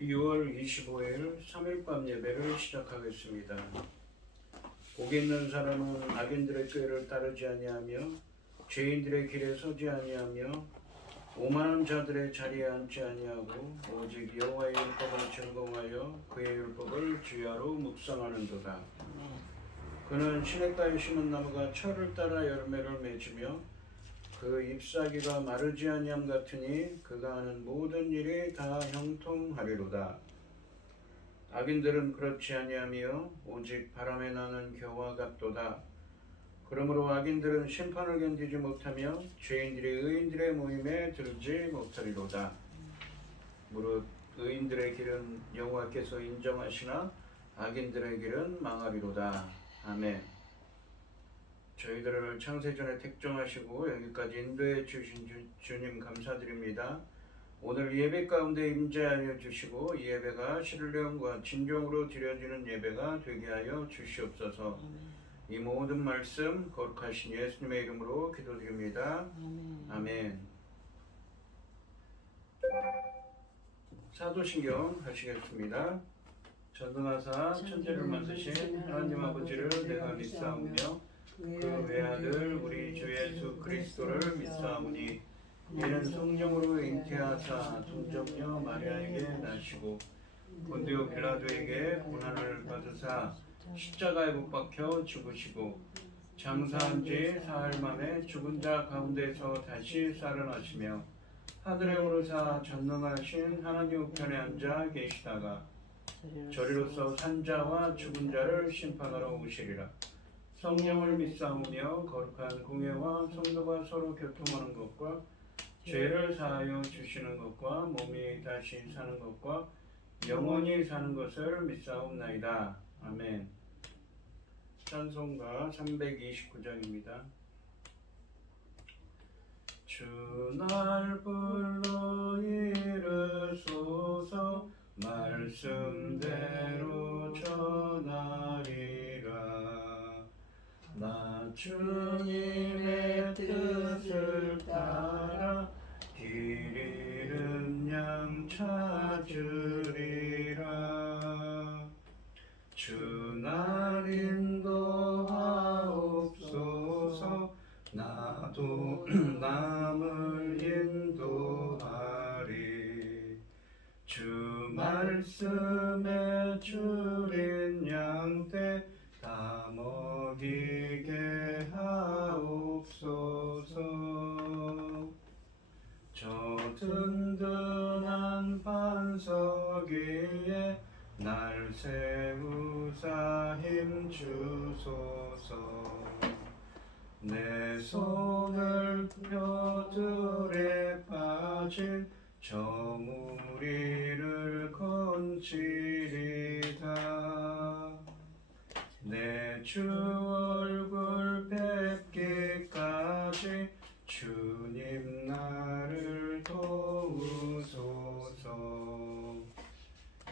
6월 25일 3일밤 예배를 시작하겠습니다. 복이 있는 사람은 악인들의 꾀를 따르지 아니하며 죄인들의 길에 서지 아니하며 오만한 자들의 자리에 앉지 아니하고 오직 여호와의 율법을 전공하여 그의 율법을 주야로 묵상하는도다. 그는 시냇가에 심은 나무가 철을 따라 열매를 맺으며 그 잎사귀가 마르지 아니함 같으니 그가 하는 모든 일이 다 형통하리로다. 악인들은 그렇지 아니하며 오직 바람에 나는 겨와 같도다. 그러므로 악인들은 심판을 견디지 못하며 죄인들이 의인들의 모임에 들지 못하리로다. 무릇 의인들의 길은 여호와께서 인정하시나 악인들의 길은 망하리로다. 아멘. 저희들을 창세전에 택정하시고 여기까지 인도해 주신 주님 감사드립니다. 오늘 예배 가운데 임재하여 주시고 이 예배가 신령과 진정으로 드려지는 예배가 되게 하여 주시옵소서. 이 모든 말씀 거룩하신 예수님의 이름으로 기도드립니다. 아멘. 사도신경 하시겠습니다. 전능하사 천지를 만드신 하나님 아버지를 내가 믿사오며 그 외아들 우리 주 예수 그리스도를 믿사오니 이는 성령으로 잉태하사 동정녀 마리아에게 나시고 본디오 빌라도에게 고난을 받으사 십자가에 못 박혀 죽으시고 장사한 지 사흘 만에 죽은 자 가운데서 다시 살아나시며 하늘에 오르사 전능하신 하나님 우편에 앉아 계시다가 저리로서 산자와 죽은 자를 심판하러 오시리라. 성령을 믿사오며 거룩한 공예와 성도가 서로 교통하는 것과 죄를 사하여 주시는 것과 몸이 다시 사는 것과 영원히 사는 것을 믿사옵나이다. 아멘. 찬송가 329장입니다. 주 날 불러 이르소서 말씀대로 전하리라. 나 주님의 뜻을 따라 길 잃은 양 찾으리라. 주 날 인도하옵소서. 나도 남을 인도하리. 주 말씀에 줄인 양떼 다 먹이게 하옵소서. 저 든든한 반석 위에 날 세우사 힘주소서. 내 손을 뼈들에 빠진 저 무리를 건지리다. 내 주 얼굴 뵙기까지 주님 나를 도우소서.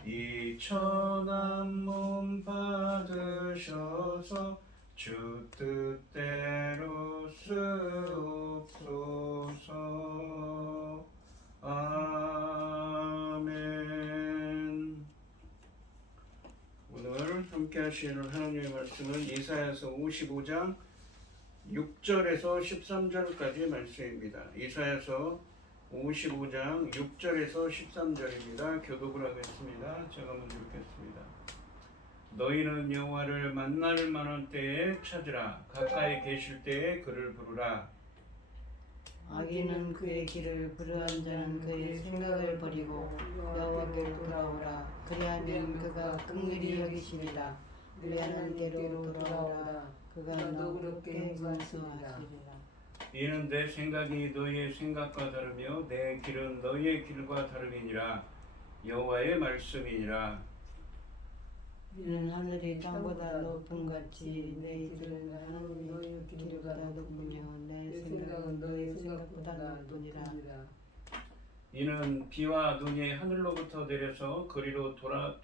이 천한 몸 받으셔서 주 뜻대로 쓰옵소서. 아멘. 오늘 함께 하시는 하나님의 말씀은 이사야서 55장 6절에서 13절까지 말씀입니다. 이사야서 55장 6절에서 13절입니다. 교독을 하겠습니다. 제가 먼저 읽겠습니다. 너희는 여호와를 만날 만한 때에 찾으라. 가까이 계실 때에 그를 부르라. 악인은 그의 길을 불의한 자는 그의 생각을 버리고 여호와께로 돌아오라. 그리하면 그가 긍휼히 여기시리라. 미안한 대로 돌아오라. 그가 너그럽게 말씀하시리라. 이는 내 생각이 너희의 생각과 다르며 내 길은 너희의 길과 다름이니라. 여호와의 말씀이니라. 이는 하늘이 땅보다 높은 같이 내 길은 하늘이 너희 길보다 높으며 내 생각은 너희 생각보다 높으니라. 이는 비와 눈이 하늘로부터 내려서 그리로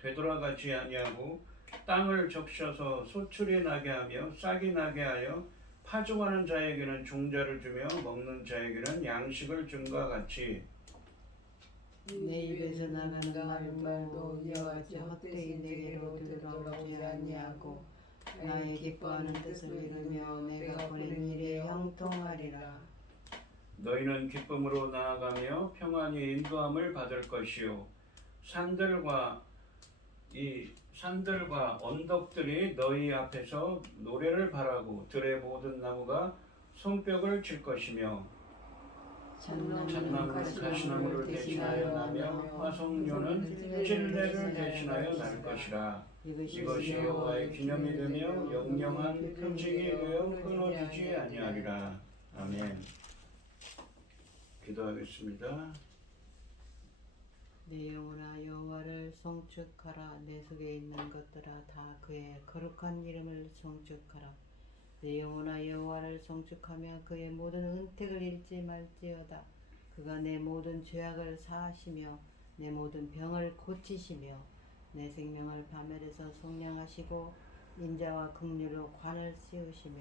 되돌아가지 아니하고 땅을 적셔서 소출이 나게 하며 싹이 나게 하여 파종하는 자에게는 종자를 주며 먹는 자에게는 양식을 줌과 같이 내 입에서 나가는 말도 이와 같이 헛되이 내게로 들어오지 아니하고 나의 기뻐하는 뜻을 이루며 내가 보낸 일에 형통하리라. 너희는 기쁨으로 나아가며 평안히 인도함을 받을 것이요 산들과 언덕들이 너희 앞에서 노래를 바라고 들의 모든 나무가 손뼉을 칠 것이며 잣나무는 가시나무를 대신하여 나며 화석류는 찔레를 대신하여 날 것이라. 이것이 여호와의 기념이 되며 영영한 평생이 되어 끊어지지 아니하리라. 아멘. 기도하겠습니다. 내 영혼아 여호와를 송축하라. 내 속에 있는 것들아 다 그의 거룩한 이름을 송축하라. 내 영혼아 여호와를 송축하며 그의 모든 은택을 잃지 말지어다. 그가 내 모든 죄악을 사하시며 내 모든 병을 고치시며 내 생명을 파멸해서 속량하시고 인자와 긍휼로 관을 씌우시며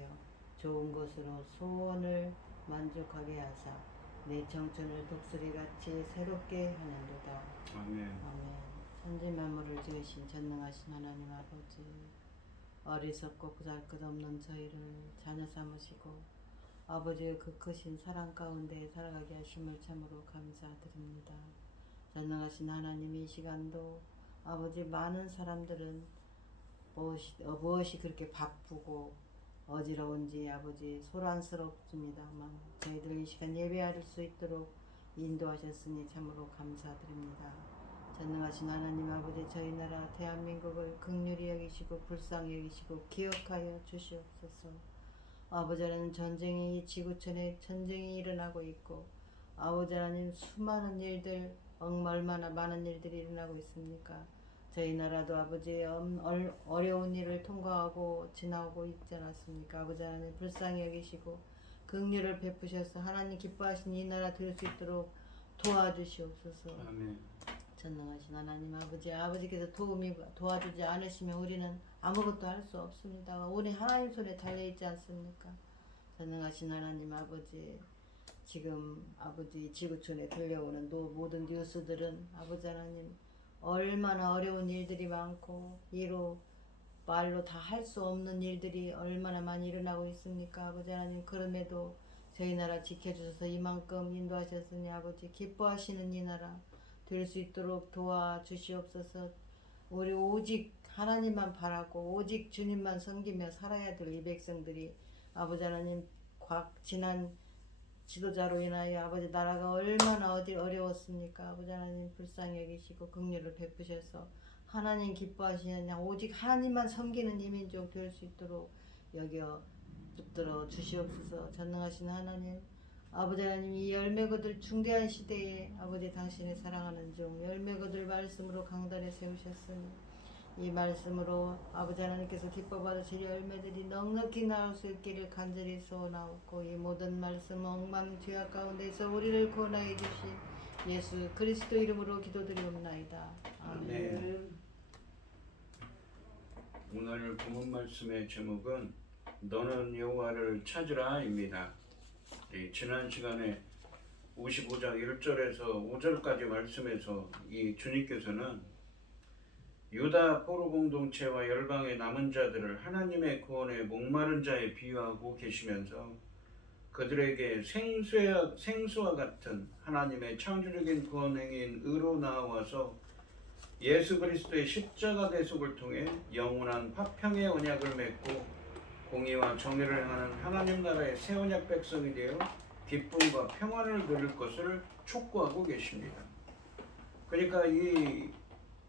좋은 것으로 소원을 만족하게 하사 내 청춘을 독수리같이 새롭게 하는도다. 아멘. 아멘. 천지 만물을 지으신 전능하신 하나님 아버지, 어리석고 보잘것없는 저희를 자녀 삼으시고 아버지의 그 크신 사랑 가운데 살아가게 하심을 참으로 감사드립니다. 전능하신 하나님, 이 시간도 아버지 많은 사람들은 무엇이 그렇게 바쁘고 어지러운지 아버지 소란스럽습니다만 저희들 이 시간 예배할 수 있도록 인도하셨으니 참으로 감사드립니다. 전능하신 하나님 아버지, 저희 나라 대한민국을 긍휼히 여기시고 불쌍히 여기시고 기억하여 주시옵소서. 아버지 하나님, 전쟁이 지구촌에 전쟁이 일어나고 있고 아버지 하나님 수많은 일들 얼마나 많은 일들이 일어나고 있습니까? 저희 나라도 아버지 어려운 일을 통과하고 지나오고 있지 않았습니까? 아버지 하나님 불쌍히 여기시고 긍휼을 베푸셔서 하나님 기뻐하신 이 나라 될 수 있도록 도와주시옵소서. 아멘. 전능하신 하나님 아버지, 아버지께서 도와주지 않으시면 우리는 아무것도 할 수 없습니다. 우리 하나님 손에 달려있지 않습니까? 전능하신 하나님 아버지, 지금 아버지 지구촌에 들려오는 모든 뉴스들은 아버지 하나님 얼마나 어려운 일들이 많고 이로 말로 다 할 수 없는 일들이 얼마나 많이 일어나고 있습니까? 아버지 하나님, 그럼에도 저희 나라 지켜주셔서 이만큼 인도하셨으니 아버지 기뻐하시는 이 나라 될 수 있도록 도와주시옵소서. 우리 오직 하나님만 바라고 오직 주님만 섬기며 살아야 될 이 백성들이 아버지 하나님 지난 지도자로 인하여 아버지 나라가 얼마나 어려웠습니까? 아버지 하나님 불쌍히 여기시고 긍휼을 베푸셔서 하나님 기뻐하시는 오직 하나님만 섬기는 이 민족 될 수 있도록 여겨 붙들어 주시옵소서. 전능하신 하나님 아버지 하나님, 이 열매거들 중대한 시대에 아버지 당신의 사랑하는 종 열매거들 말씀으로 강단에 세우셨으니 이 말씀으로 아버지 하나님께서 기뻐 받으실 열매들이 넉넉히 나올 수 있기를 간절히 소원하옵고 이 모든 말씀 엉망 죄악 가운데서 우리를 구원하여 주신 예수 그리스도 이름으로 기도드리옵나이다. 아멘. 오늘 본문 말씀의 제목은 너는 여호와를 찾으라입니다. 지난 시간에 55장 1절에서 5절까지 말씀에서 이 주님께서는 유다 포로 공동체와 열방의 남은 자들을 하나님의 구원에 목마른 자에 비유하고 계시면서 그들에게 생수와 같은 하나님의 창조적인 구원 행위인 의로 나와서 예수 그리스도의 십자가 대속을 통해 영원한 화평의 언약을 맺고 공의와 정의를 행하는 하나님 나라의 새 언약 백성이 되어 기쁨과 평안을 누릴 것을 촉구하고 계십니다. 그러니까 이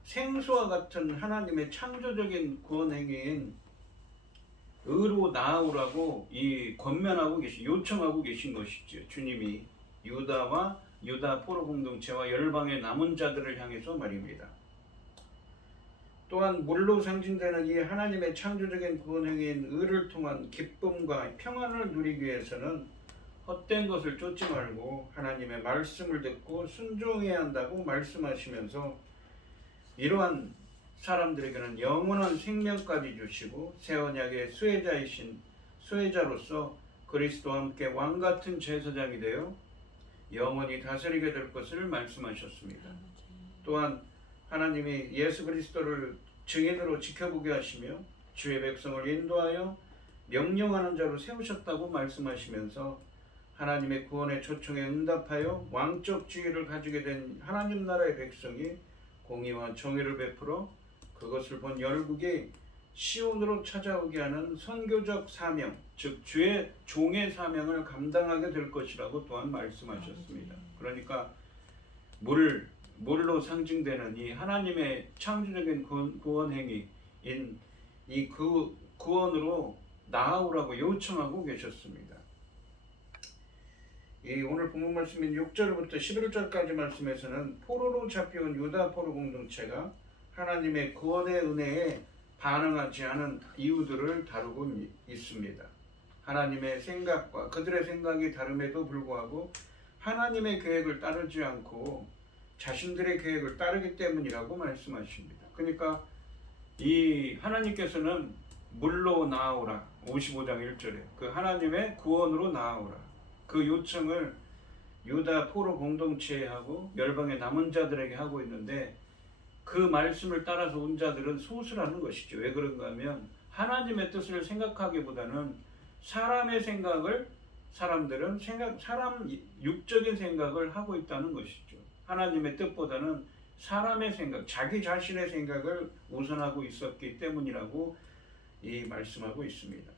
생수와 같은 하나님의 창조적인 구원 행위인 의로 나아오라고 권면하고 요청하고 계신 것이죠. 주님이 유다 포로 공동체와 열방의 남은 자들을 향해서 말입니다. 또한 물로 상징되는 이 하나님의 창조적인 구원 행위인 의를 통한 기쁨과 평안을 누리기 위해서는 헛된 것을 쫓지 말고 하나님의 말씀을 듣고 순종해야 한다고 말씀하시면서 이러한 사람들에게는 영원한 생명까지 주시고 새 언약의 수혜자로서 그리스도와 함께 왕같은 제사장이 되어 영원히 다스리게 될 것을 말씀하셨습니다. 또한 하나님이 예수 그리스도를 증인으로 지켜보게 하시며 주의 백성을 인도하여 명령하는 자로 세우셨다고 말씀하시면서 하나님의 구원의 초청에 응답하여 왕적 지위를 가지게 된 하나님 나라의 백성이 공의와 정의를 베풀어 그것을 본 열국이 시온으로 찾아오게 하는 선교적 사명, 즉 주의 종의 사명을 감당하게 될 것이라고 또한 말씀하셨습니다. 그러니까 물로 상징되는 이 하나님의 창조적인 구원 행위인 이 구원으로 나아오라고 요청하고 계셨습니다. 이 오늘 본문 말씀인 6절부터 11절까지 말씀에서는 포로로 잡혀온 유다 포로 공동체가 하나님의 구원의 은혜에 반응하지 않은 이유들을 다루고 있습니다. 하나님의 생각과 그들의 생각이 다름에도 불구하고 하나님의 계획을 따르지 않고 자신들의 계획을 따르기 때문이라고 말씀하십니다. 그러니까 이 하나님께서는 물로 나아오라 55장 1절에 그 하나님의 구원으로 나아오라 그 요청을 유다 포로 공동체에 하고 멸망의 남은 자들에게 하고 있는데 그 말씀을 따라서 온 자들은 소수라는 것이죠. 왜 그런가 하면 하나님의 뜻을 생각하기보다는 사람의 생각을 사람들은 사람 육적인 생각을 하고 있다는 것이죠. 하나님의 뜻보다는 사람의 생각, 자기 자신의 생각을 우선하고 있었기 때문이라고 말씀하고 있습니다.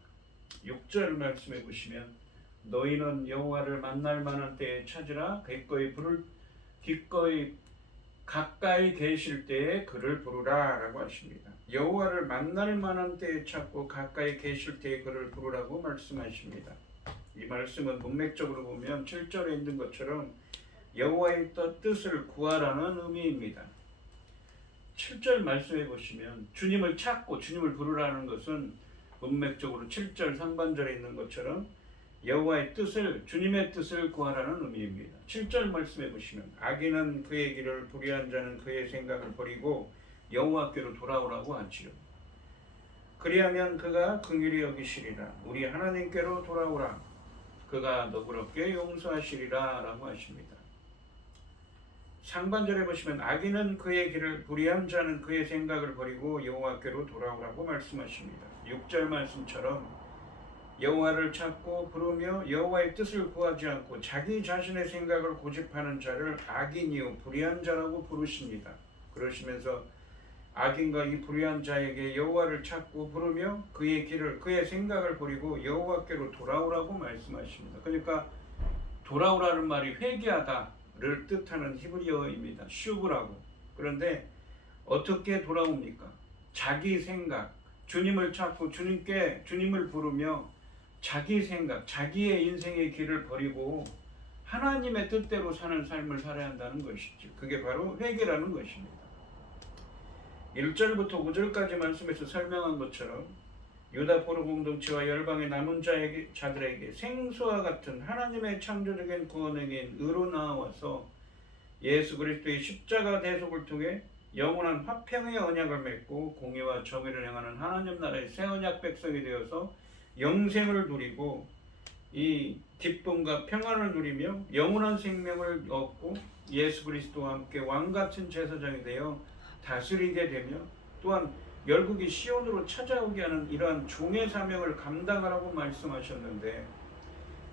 6절 말씀해 보시면 너희는 여호와를 만날 만한 때에 찾으라 기꺼이 가까이 계실 때에 그를 부르라 라고 하십니다. 여호와를 만날 만한 때에 찾고 가까이 계실 때에 그를 부르라고 말씀하십니다. 이 말씀은 문맥적으로 보면 7절에 있는 것처럼 여호와의 뜻을 구하라는 의미입니다. 7절 말씀해 보시면 주님을 찾고 주님을 부르라는 것은 문맥적으로 7절 상반절에 있는 것처럼 여호와의 뜻을 주님의 뜻을 구하라는 의미입니다. 7절 말씀해 보시면 악인은 그의 길을 불의한 자는 그의 생각을 버리고 여호와께로 돌아오라고 하지요. 그리하면 그가 긍휼히 여기시리라. 우리 하나님께로 돌아오라. 그가 너그럽게 용서하시리라 라고 하십니다. 상반절에 보시면 악인은 그의 길을 불의한 자는 그의 생각을 버리고 여호와께로 돌아오라고 말씀하십니다. 6절 말씀처럼 여호와를 찾고 부르며 여호와의 뜻을 구하지 않고 자기 자신의 생각을 고집하는 자를 악인이요 불의한 자라고 부르십니다. 그러시면서 악인과 이 불의한 자에게 여호와를 찾고 부르며 그의 길을 그의 생각을 버리고 여호와께로 돌아오라고 말씀하십니다. 그러니까 돌아오라는 말이 회개하다를 뜻하는 히브리어입니다. 슈브라고. 그런데 어떻게 돌아옵니까? 자기 생각, 주님을 찾고 주님을 부르며 자기 생각, 자기의 인생의 길을 버리고 하나님의 뜻대로 사는 삶을 살아야 한다는 것이죠. 그게 바로 회개라는 것입니다. 1절부터 5절까지 말씀에서 설명한 것처럼 유다 포로 공동체와 열방의 남은 자들에게 생수와 같은 하나님의 창조적인 구원행인 의로 나와서 예수 그리스도의 십자가 대속을 통해 영원한 화평의 언약을 맺고 공의와 정의를 행하는 하나님 나라의 새 언약 백성이 되어서 영생을 누리고 이 기쁨과 평안을 누리며 영원한 생명을 얻고 예수 그리스도와 함께 왕같은 제사장이 되어 다스리게 되며 또한 열국이 시온으로 찾아오게 하는 이러한 종의 사명을 감당하라고 말씀하셨는데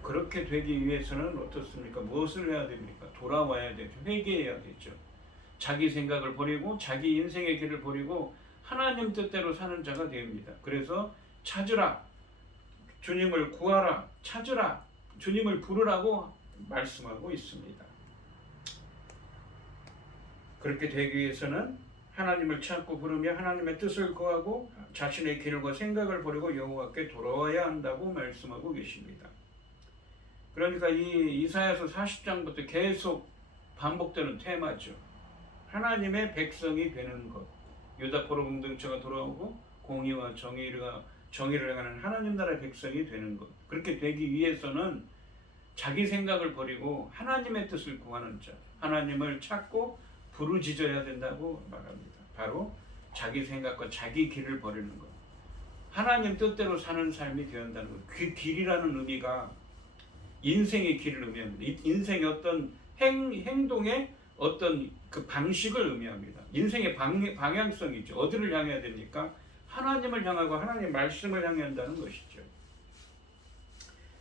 그렇게 되기 위해서는 어떻습니까? 무엇을 해야 됩니까? 돌아와야 되죠. 회개해야 되죠. 자기 생각을 버리고 자기 인생의 길을 버리고 하나님 뜻대로 사는 자가 됩니다. 그래서 찾으라, 주님을 구하라, 찾으라, 주님을 부르라고 말씀하고 있습니다. 그렇게 되기 위해서는 하나님을 찾고 부르며 하나님의 뜻을 구하고 자신의 길과 생각을 버리고 여호와께 돌아와야 한다고 말씀하고 계십니다. 그러니까 이 이사야서 40장부터 계속 반복되는 테마죠. 하나님의 백성이 되는 것. 유다 포로 공동체가 돌아오고 공의와 정의를 행하는 하나님 나라의 백성이 되는 것. 그렇게 되기 위해서는 자기 생각을 버리고 하나님의 뜻을 구하는 자, 하나님을 찾고 부르짖어야 된다고 말합니다. 바로 자기 생각과 자기 길을 버리는 것. 하나님 뜻대로 사는 삶이 되어야 한다는 것. 그 길이라는 의미가 인생의 길을 의미합니다. 인생의 어떤 행동의 어떤 그 방식을 의미합니다. 인생의 방향성이죠. 어디를 향해야 됩니까? 하나님을 향하고 하나님의 말씀을 향해 한다는 것이죠.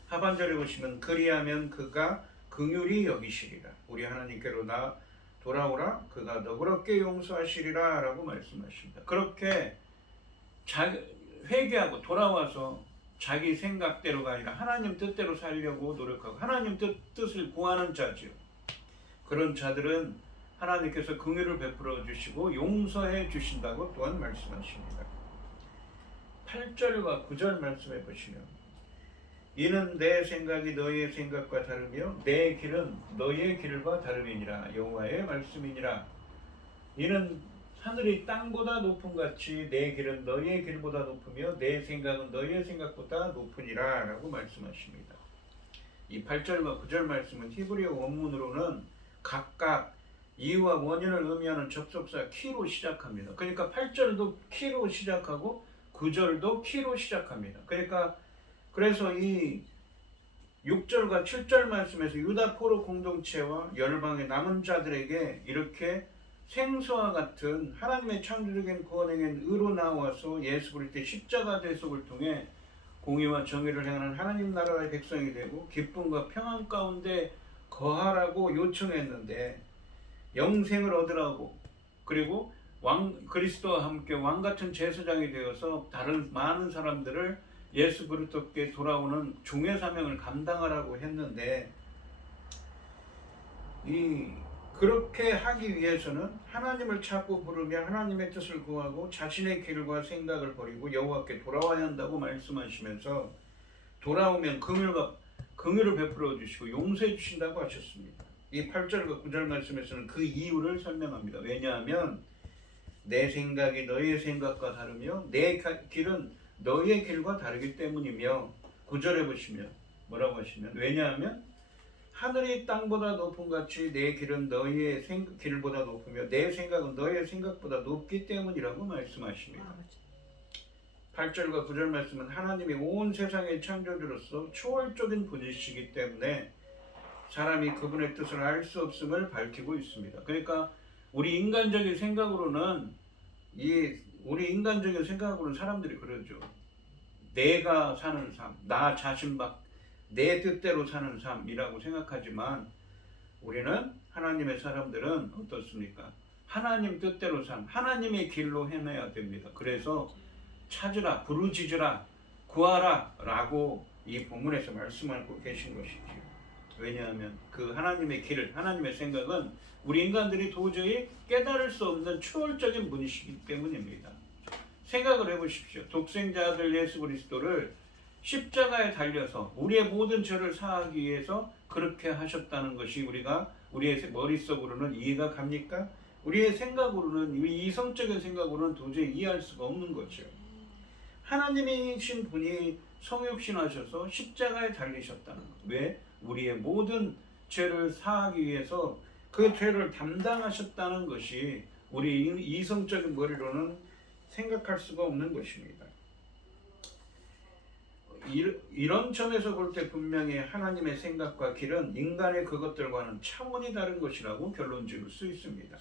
하반절에 보시면 그리하면 그가 긍휼히 여기시리라. 우리 하나님께로 돌아오라. 그가 너그럽게 용서하시리라 라고 말씀하십니다. 그렇게 회개하고 돌아와서 자기 생각대로가 아니라 하나님 뜻대로 살려고 노력하고 하나님 뜻을 구하는 자죠. 그런 자들은 하나님께서 긍휼을 베풀어 주시고 용서해 주신다고 또한 말씀하십니다. 8절과 9절 말씀해 보시면 이는 내 생각이 너희의 생각과 다르며 내 길은 너희의 길과 다름이니라. 여호와의 말씀이니라. 이는 하늘이 땅보다 높음 같이 내 길은 너희의 길보다 높으며 내 생각은 너희의 생각보다 높으니라 라고 말씀하십니다. 이 8절과 9절 말씀은 히브리어 원문으로는 각각 이유와 원인을 의미하는 접속사 키로 시작합니다. 그러니까 8절도 키로 시작하고 9절도 키로 시작합니다. 그래서 이 6절과 7절 말씀에서 유다 포로 공동체와 열방의 남은 자들에게 이렇게 생수와 같은 하나님의 창조적인 구원행엔 의로 나와서 예수 그리스도의 십자가 대속을 통해 공의와 정의를 행하는 하나님 나라의 백성이 되고 기쁨과 평안 가운데 거하라고 요청했는데 영생을 얻으라고 그리고 그리스도와 함께 왕같은 제사장이 되어서 다른 많은 사람들을 예수 그리스도께 돌아오는 종의 사명을 감당하라고 했는데 그렇게 하기 위해서는 하나님을 찾고 부르며 하나님의 뜻을 구하고 자신의 길과 생각을 버리고 여호와께 돌아와야 한다고 말씀하시면서 돌아오면 긍휼을 베풀어 주시고 용서해 주신다고 하셨습니다. 이 8절과 9절 말씀에서는 그 이유를 설명합니다. 왜냐하면 내 생각이 너희의 생각과 다르며 내 길은 너희의 길과 다르기 때문이며 9절에 보시면 뭐라고 하시면 왜냐하면 하늘이 땅보다 높은 같이 내 길은 너희의 길보다 높으며 내 생각은 너희의 생각보다 높기 때문이라고 말씀하십니다. 8절과 9절 말씀은 하나님이 온 세상의 창조주로서 초월적인 분이시기 때문에 사람이 그분의 뜻을 알 수 없음을 밝히고 있습니다. 그러니까 우리 인간적인 생각으로는 사람들이 그러죠. 내가 사는 삶, 나 자신 내 뜻대로 사는 삶이라고 생각하지만 우리는 하나님의 사람들은 어떻습니까? 하나님 뜻대로 하나님의 길로 헤매야 됩니다. 그래서 찾으라, 부르짖으라, 구하라 라고 이 본문에서 말씀하고 계신 것이죠. 왜냐하면 그 하나님의 길, 하나님의 생각은 우리 인간들이 도저히 깨달을 수 없는 초월적인 분이시기 때문입니다. 생각을 해보십시오. 독생자 아들 예수 그리스도를 십자가에 달려서 우리의 모든 죄를 사하기 위해서 그렇게 하셨다는 것이 우리의 머릿속으로는 이해가 갑니까? 우리의 생각으로는, 이성적인 생각으로는 도저히 이해할 수가 없는 거죠. 하나님이신 분이 성육신하셔서 십자가에 달리셨다는 것. 왜? 우리의 모든 죄를 사하기 위해서 그 죄를 담당하셨다는 것이 우리 이성적인 머리로는 생각할 수가 없는 것입니다. 이런 점에서 볼 때 분명히 하나님의 생각과 길은 인간의 그것들과는 차원이 다른 것이라고 결론 지을 수 있습니다.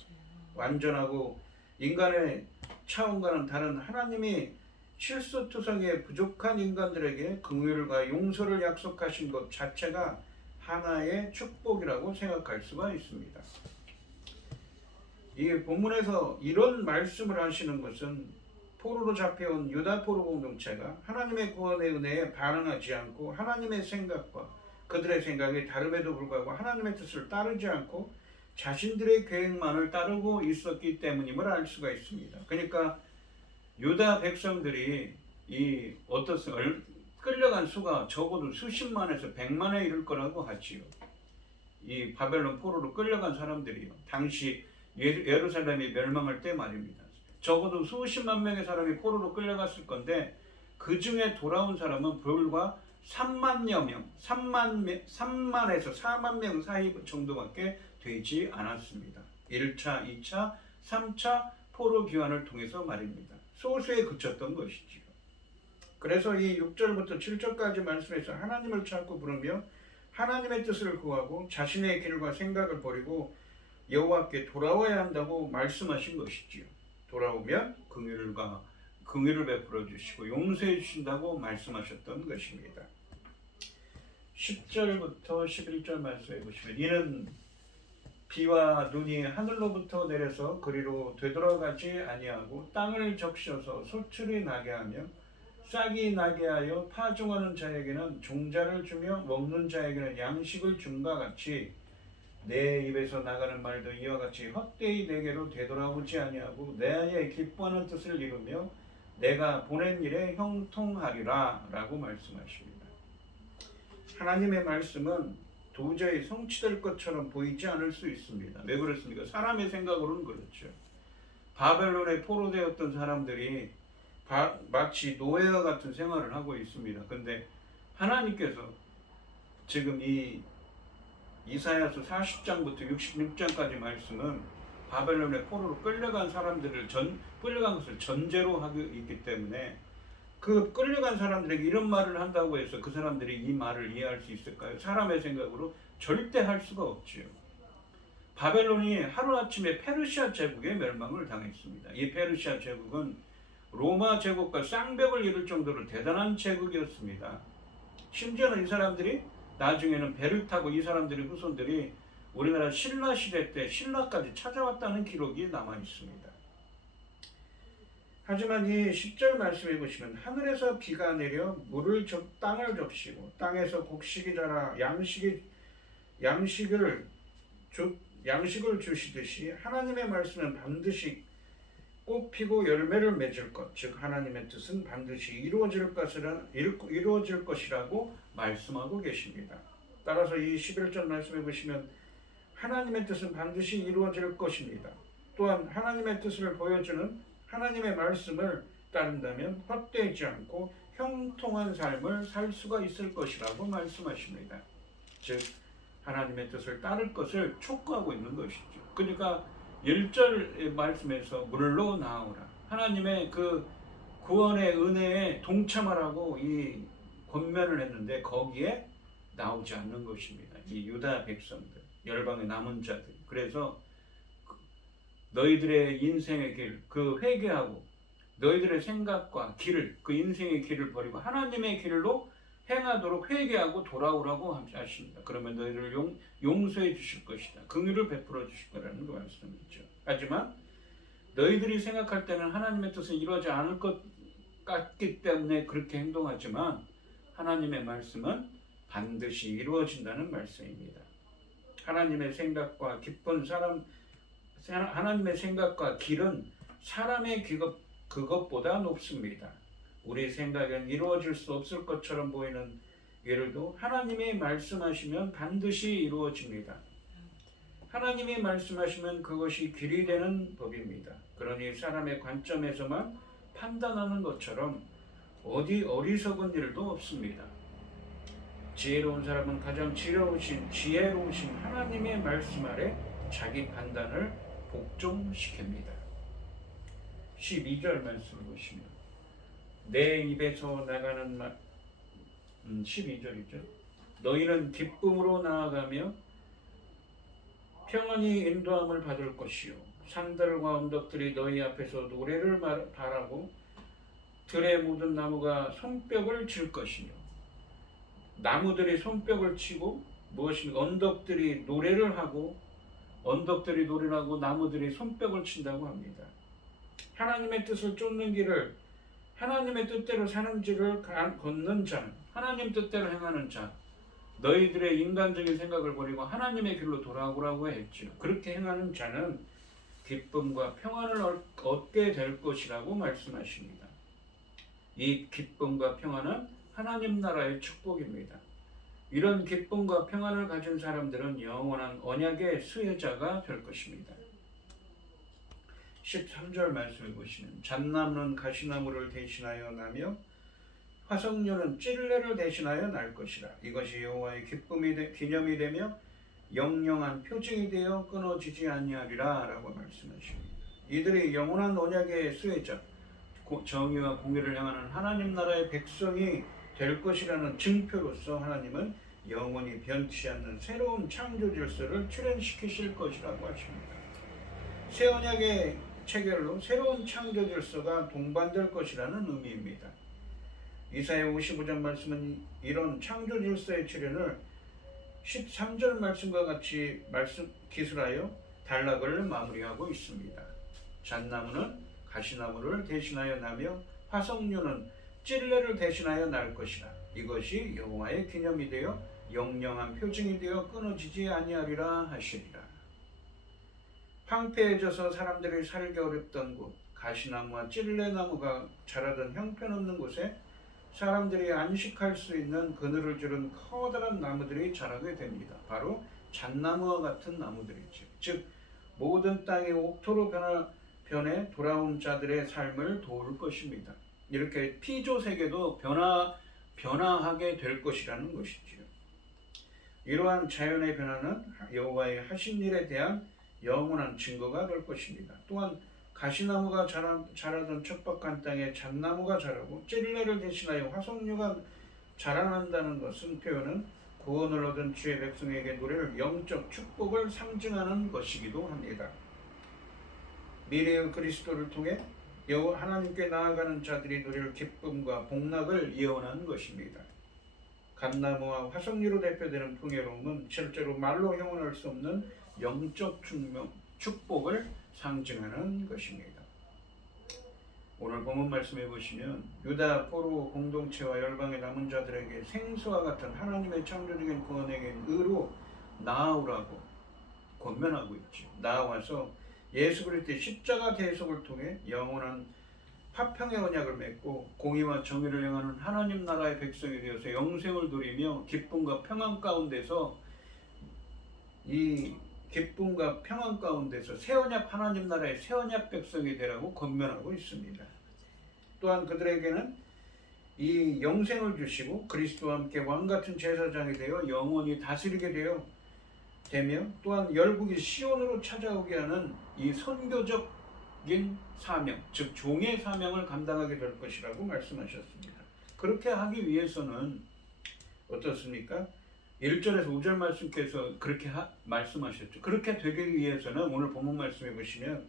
완전하고 인간의 차원과는 다른 하나님이 실수투성이에 부족한 인간들에게 긍휼과 용서를 약속하신 것 자체가 하나의 축복이라고 생각할 수가 있습니다. 이 본문에서 이런 말씀을 하시는 것은 포로로 잡혀온 유다 포로 공동체가 하나님의 구원의 은혜에 반응하지 않고 하나님의 생각과 그들의 생각이 다름에도 불구하고 하나님의 뜻을 따르지 않고 자신들의 계획만을 따르고 있었기 때문임을 알 수가 있습니다. 그러니까 유다 백성들이 끌려간 수가 적어도 수십만에서 100만에 이를 거라고 하지요. 이 바벨론 포로로 끌려간 사람들이요. 당시 예루살렘이 멸망할 때 말입니다. 적어도 수십만 명의 사람이 포로로 끌려갔을 건데 그 중에 돌아온 사람은 불과 3만여 명, 3만에서 4만 명 사이 정도밖에 되지 않았습니다. 1차, 2차, 3차 포로 귀환을 통해서 말입니다. 소수에 그쳤던 것이지요. 그래서 이 6절부터 7절까지 말씀에서 하나님을 찾고 부르며 하나님의 뜻을 구하고 자신의 길과 생각을 버리고 여호와께 돌아와야 한다고 말씀하신 것이지요. 돌아오면 긍휼을 베풀어 주시고 용서해 주신다고 말씀하셨던 것입니다. 10절부터 11절 말씀해 보시면 이는 비와 눈이 하늘로부터 내려서 그리로 되돌아가지 아니하고 땅을 적셔서 소출이 나게 하며 싹이 나게 하여 파종하는 자에게는 종자를 주며 먹는 자에게는 양식을 줌과 같이 내 입에서 나가는 말도 이와 같이 헛되이 내게로 되돌아오지 아니하고 내 안에 기뻐하는 뜻을 이루며 내가 보낸 일에 형통하리라 라고 말씀하십니다. 하나님의 말씀은 도저히 성취될 것처럼 보이지 않을 수 있습니다. 왜 그렇습니까? 사람의 생각으로는 그렇죠. 바벨론에 포로되었던 사람들이 마치 노예와 같은 생활을 하고 있습니다. 근데 하나님께서 지금 이 이사야서 40장부터 66장까지 말씀은 바벨론의 포로로 끌려간 사람들을 끌려간 것을 전제로 하고 있기 때문에 그 끌려간 사람들에게 이런 말을 한다고 해서 그 사람들이 이 말을 이해할 수 있을까요? 사람의 생각으로 절대 할 수가 없지요. 바벨론이 하루아침에 페르시아 제국에 멸망을 당했습니다. 이 페르시아 제국은 로마 제국과 쌍벽을 이룰 정도로 대단한 제국이었습니다. 심지어는 이 사람들이 나중에는 배를 타고 이 사람들의 후손들이 우리나라 신라 시대 때 신라까지 찾아왔다는 기록이 남아 있습니다. 하지만 이 10절 말씀해 보시면 하늘에서 비가 내려 땅을 적시고 땅에서 곡식이 자라 양식을 주시듯이 하나님의 말씀은 반드시 꽃 피고 열매를 맺을 것, 즉 하나님의 뜻은 반드시 이루어질 것이라고 말씀하고 계십니다. 따라서 이 11절 말씀해 보시면 하나님의 뜻은 반드시 이루어질 것입니다. 또한 하나님의 뜻을 보여주는 하나님의 말씀을 따른다면 헛되지 않고 형통한 삶을 살 수가 있을 것이라고 말씀하십니다. 즉 하나님의 뜻을 따를 것을 촉구하고 있는 것이죠. 그러니까 1절 말씀에서 물로 나오라. 하나님의 그 구원의 은혜에 동참하라고 이 권면을 했는데 거기에 나오지 않는 것입니다. 이 유다 백성들, 열방의 남은 자들. 그래서 너희들의 인생의 길, 그 회개하고 너희들의 생각과 길을, 그 인생의 길을 버리고 하나님의 길로 행하도록 회개하고 돌아오라고 하십니다. 그러면 너희를 용서해 주실 것이다. 긍휼을 베풀어 주실 거라는 그 말씀이죠. 하지만 너희들이 생각할 때는 하나님의 뜻은 이루어지지 않을 것 같기 때문에 그렇게 행동하지만 하나님의 말씀은 반드시 이루어진다는 말씀입니다. 하나님의 생각과 하나님의 생각과 길은 사람의 그것보다 높습니다. 우리 생각엔 이루어질 수 없을 것처럼 보이는 일도 하나님이 말씀하시면 반드시 이루어집니다. 하나님이 말씀하시면 그것이 길이 되는 법입니다. 그러니 사람의 관점에서만 판단하는 것처럼 어디 어리석은 일도 없습니다. 지혜로운 사람은 가장 지혜로우신 하나님의 말씀 아래 자기 판단을 복종시킵니다. 12절 말씀을 보시면 내 입에서 나가는 말 12절이죠. 너희는 기쁨으로 나아가며 평안히 인도함을 받을 것이요 산들과 언덕들이 너희 앞에서 노래를 바라고 들에 묻은 나무가 손뼉을 칠 것이며 나무들이 손뼉을 치고 무엇인가 언덕들이 노래를 하고 나무들이 손뼉을 친다고 합니다. 하나님의 뜻을 쫓는 길을 하나님의 뜻대로 사는 길을 걷는 자, 하나님 뜻대로 행하는 자, 너희들의 인간적인 생각을 버리고 하나님의 길로 돌아오라고 했죠. 그렇게 행하는 자는 기쁨과 평안을 얻게 될 것이라고 말씀하십니다. 이 기쁨과 평안은 하나님 나라의 축복입니다. 이런 기쁨과 평안을 가진 사람들은 영원한 언약의 수혜자가 될 것입니다. 13절 말씀을 보시면 잣나무는 가시나무를 대신하여 나며 화석류는 찔레를 대신하여 날 것이라. 이것이 여호와의 기념이 되며 영영한 표징이 되어 끊어지지 아니하리라 라고 말씀하십니다. 이들이 영원한 언약의 수혜자, 정의와 공의를 향하는 하나님 나라의 백성이 될 것이라는 증표로서 하나님은 영원히 변치 않는 새로운 창조 질서를 출현시키실 것이라고 하십니다. 새 언약의 체결로 새로운 창조 질서가 동반될 것이라는 의미입니다. 이사야 55장 말씀은 이런 창조 질서의 출현을 13절 말씀과 같이 기술하여 단락을 마무리하고 있습니다. 잣나무는 가시나무를 대신하여 나며 화석류는 찔레를 대신하여 날 것이라. 이것이 여호와의 기념이 되어 영영한 표징이 되어 끊어지지 아니하리라 하시리라. 황폐해져서 사람들이 살기 어렵던 곳, 가시나무와 찔레나무가 자라던 형편없는 곳에 사람들이 안식할 수 있는 그늘을 주는 커다란 나무들이 자라게 됩니다. 바로 잣나무와 같은 나무들이죠. 즉 모든 땅이 옥토로 변해 돌아온 자들의 삶을 도울 것입니다. 이렇게 피조 세계도 변화하게 될 것이라는 것이지요. 이러한 자연의 변화는 여호와의 하신 일에 대한 영원한 증거가 될 것입니다. 또한 가시나무가 자라던 척박한 땅에 잣나무가 자라고 찔레를 대신하여 화석류가 자라난다는 것은 표현은 구원을 얻은 주의 백성에게 누릴 영적 축복을 상징하는 것이기도 합니다. 미래의 그리스도를 통해 하나님께 나아가는 자들이 누릴 기쁨과 복락을 예언한 것입니다. 감나무와 화석류로 대표되는 풍요로움은 실제로 말로 형언할 수 없는 영적 축복을 상징하는 것입니다. 오늘 본문 말씀해 보시면 유다 포로 공동체와 열방의 남은 자들에게 생수와 같은 하나님의 창조적인 구원에게 의로 나아오라고 권면하고 있죠. 나아와서 예수 그리스도의 십자가 대속을 통해 영원한 화평의 언약을 맺고 공의와 정의를 행하는 하나님 나라의 백성이 되어서 영생을 누리며 기쁨과 평안 가운데서 새 언약 하나님 나라의 새 언약 백성이 되라고 권면하고 있습니다. 또한 그들에게는 이 영생을 주시고 그리스도와 함께 왕같은 제사장이 되어 영원히 다스리게 되며 또한 열국이 시온으로 찾아오게 하는 이 선교적인 사명, 즉 종의 사명을 감당하게 될 것이라고 말씀하셨습니다. 그렇게 하기 위해서는 어떻습니까? 1절에서 5절 말씀께서 그렇게 말씀하셨죠. 그렇게 되기 위해서는 오늘 본문 말씀해 보시면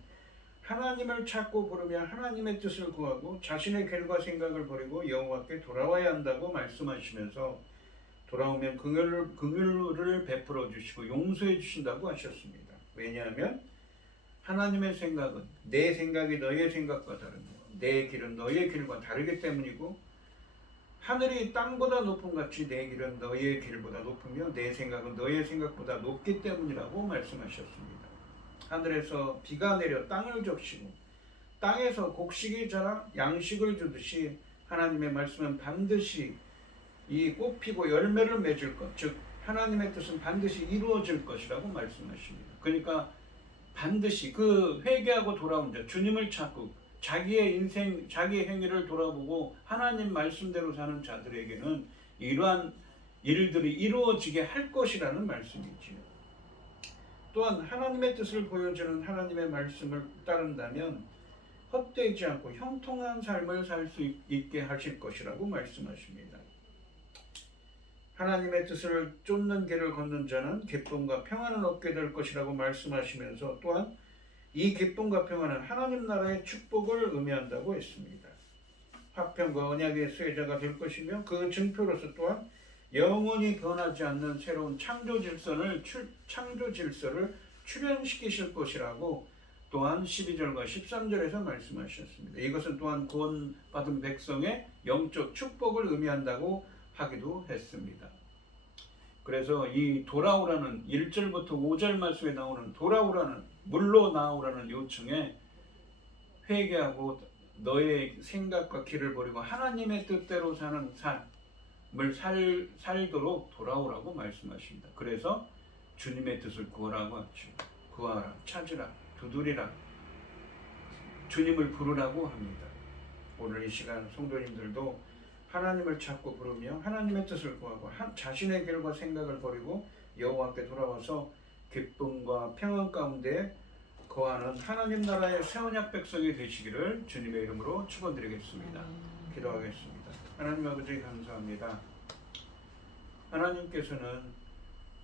하나님을 찾고 부르며 하나님의 뜻을 구하고 자신의 길과 생각을 버리고 여호와께 돌아와야 한다고 말씀하시면서 돌아오면 긍휼을 베풀어 주시고 용서해 주신다고 하셨습니다. 왜냐하면 하나님의 생각은 내 생각이 너의 생각과 다르며 내 길은 너의 길과 다르기 때문이고 하늘이 땅보다 높은 같이 내 길은 너의 길보다 높으며 내 생각은 너의 생각보다 높기 때문이라고 말씀하셨습니다. 하늘에서 비가 내려 땅을 적시고 땅에서 곡식이 자라 양식을 주듯이 하나님의 말씀은 반드시 이 꽃피고 열매를 맺을 것, 즉 하나님의 뜻은 반드시 이루어질 것이라고 말씀하십니다. 그러니까 반드시 그 회개하고 돌아온 자, 주님을 찾고 자기의 인생, 자기의 행위를 돌아보고 하나님 말씀대로 사는 자들에게는 이러한 일들이 이루어지게 할 것이라는 말씀이지요. 또한 하나님의 뜻을 보여주는 하나님의 말씀을 따른다면 헛되지 않고 형통한 삶을 살 수 있게 하실 것이라고 말씀하십니다. 하나님의 뜻을 쫓는 길을 걷는 자는 기쁨과 평안을 얻게 될 것이라고 말씀하시면서 또한 이 기쁨과 평안은 하나님 나라의 축복을 의미한다고 했습니다. 화평과 언약의 수혜자가 될 것이며 그 증표로서 또한 영원히 변하지 않는 새로운 창조 질서를 출현시키실 것이라고 또한 12절과 13절에서 말씀하셨습니다. 이것은 또한 구원받은 백성의 영적 축복을 의미한다고 하기도 했습니다. 그래서 이 돌아오라는 1절부터 5절 말씀에 나오는 돌아오라는 물로 나오라는 요청에 회개하고 너의 생각과 길을 버리고 하나님의 뜻대로 사는 삶을 살도록 돌아오라고 말씀하십니다. 그래서 주님의 뜻을 구하라고 하죠. 구하라, 찾으라, 두드리라, 주님을 부르라고 합니다. 오늘 이 시간 성도님들도 하나님을 찾고 부르며 하나님의 뜻을 구하고 자신의 길과 생각을 버리고 여호와께 돌아와서 기쁨과 평안 가운데 거하는 하나님 나라의 새 언약 백성이 되시기를 주님의 이름으로 축원드리겠습니다. 기도하겠습니다. 하나님 아버지 감사합니다. 하나님께서는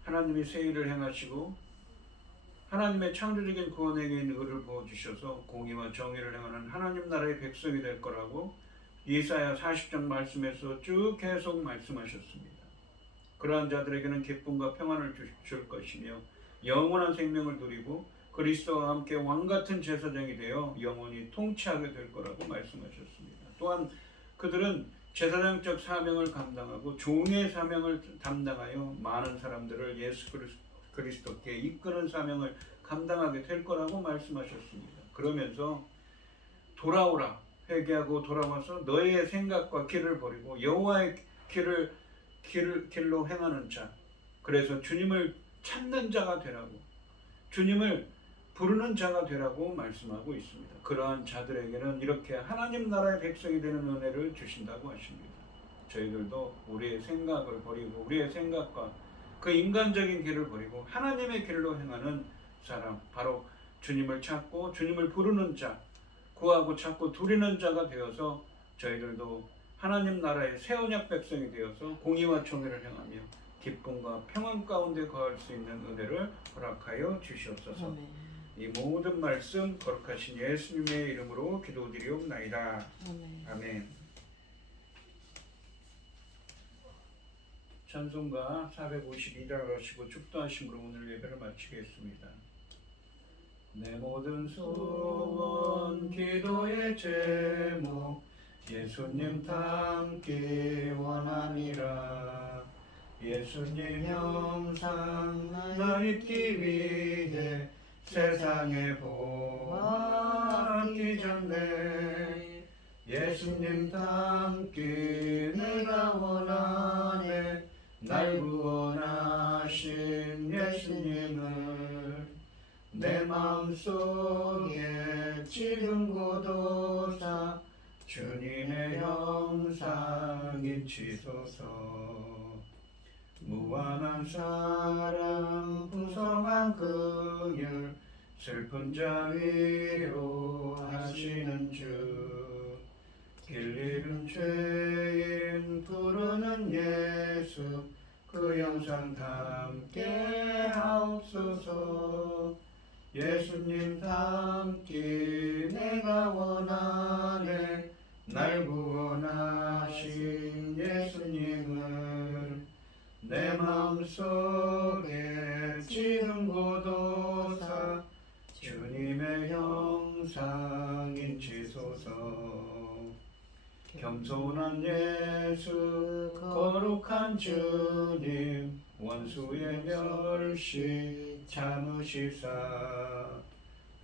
하나님이 새 일을 행하시고 하나님의 창조적인 구원에 있는 의를 부어주셔서 공의와 정의를 행하는 하나님 나라의 백성이 될 거라고 이사야 40장 말씀에서 쭉 계속 말씀하셨습니다. 그러한 자들에게는 기쁨과 평안을 줄 것이며 영원한 생명을 누리고 그리스도와 함께 왕같은 제사장이 되어 영원히 통치하게 될 거라고 말씀하셨습니다. 또한 그들은 제사장적 사명을 감당하고 종의 사명을 담당하여 많은 사람들을 예수 그리스도께 이끄는 사명을 감당하게 될 거라고 말씀하셨습니다. 그러면서 돌아오라, 회개하고 돌아와서 너의 생각과 길을 버리고 여호와의 길로 행하는 자, 그래서 주님을 찾는 자가 되라고, 주님을 부르는 자가 되라고 말씀하고 있습니다. 그러한 자들에게는 이렇게 하나님 나라의 백성이 되는 은혜를 주신다고 하십니다. 저희들도 우리의 생각을 버리고 우리의 생각과 그 인간적인 길을 버리고 하나님의 길로 행하는 사람, 바로 주님을 찾고 주님을 부르는 자, 구하고 찾고 두리는 자가 되어서 저희들도 하나님 나라의 새 언약 백성이 되어서 공의와 정의를 행하며 기쁨과 평안 가운데 거할 수 있는 은혜를 허락하여 주시옵소서. 아멘. 이 모든 말씀 거룩하신 예수님의 이름으로 기도드리옵나이다. 아멘. 아멘. 찬송가 452절 하시고 축도하심으로 오늘 예배를 마치겠습니다. 내 모든 소원 기도의 제목 예수님 닮기 원하니라. 예수님 형상 나 잊기 위해 세상에 보았기 전에 예수님 닮기 내가 원하네. 날 구원하신 예수님을 내 마음속에 지금 고도사 주님의 형상 잊히소서. 무한한 사랑 풍성한 긍휼 슬픈 자 위로 하시는 주, 길 잃은 죄인 부르는 예수 그 형상 닮게 하옵소서. 예수님 닮기 내가 원하네. 날 구원하신 예수님을 내 마음속에 지금 고도사 주님의 형상 인치소서. 겸손한 예수 거룩한 주님 원수의 멸시 참으시사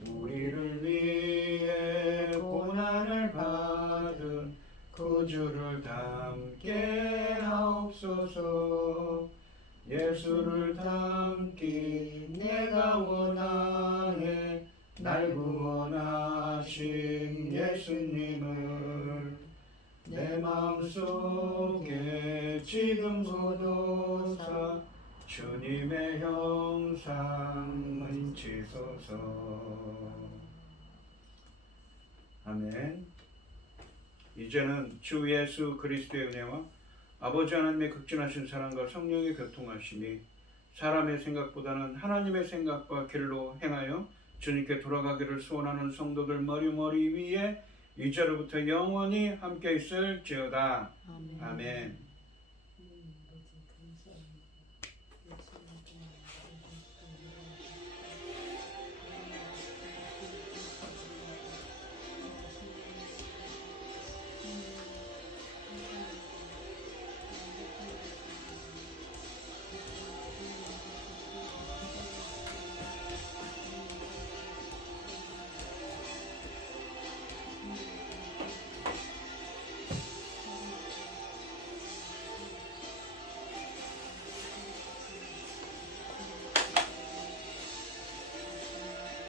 우리를 위해 고난을 받은 구주를 닮게 하옵소서. 예수를 닮기 내가 원하네. 날 구원하신 예수님을 내 마음속에 지금 고도사 주님의 형상 인치소서. 아멘. 이제는 주 예수 그리스도의 은혜와 아버지 하나님의 극진하신 사랑과 성령의 교통하심이 사람의 생각보다는 하나님의 생각과 길로 행하여 주님께 돌아가기를 소원하는 성도들 머리 위에 이제로부터 영원히 함께 있을지어다. 아멘. 아멘.